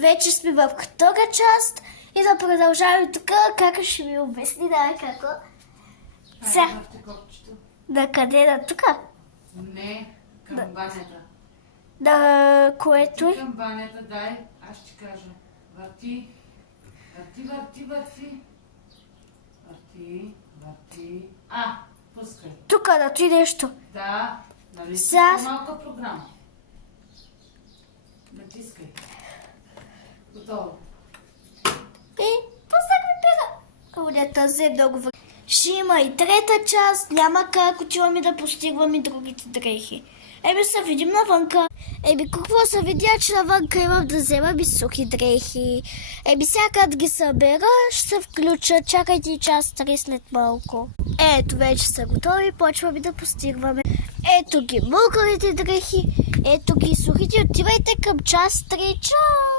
вече сме в втора част и да продължаваме тук. Как ще ми обясни, да, како? Сега. Да къде? Да тук? Не, към банята. Да, което е? Към банята, дай, аз ще кажа. Върти, върти, върти, върти. Върти, върти. Пускай. Тук да ти нещо. Да, нали си Сега- по-малка програма. Натискай. Готово. И пуснахме пера. Тази е много вър... Ще има и трета част. Няма как отиваме да постигваме другите дрехи. Се видим навънка. Какво се видя, че навънка имам да взема ми сухи дрехи. Сега като ги събера, ще се включа. Чакайте и част 3 след малко. Ето, вече са готови. Почваме да постигваме. Ето ги мокрите дрехи. Ето ги сухите. Отивайте към част 3. Чао!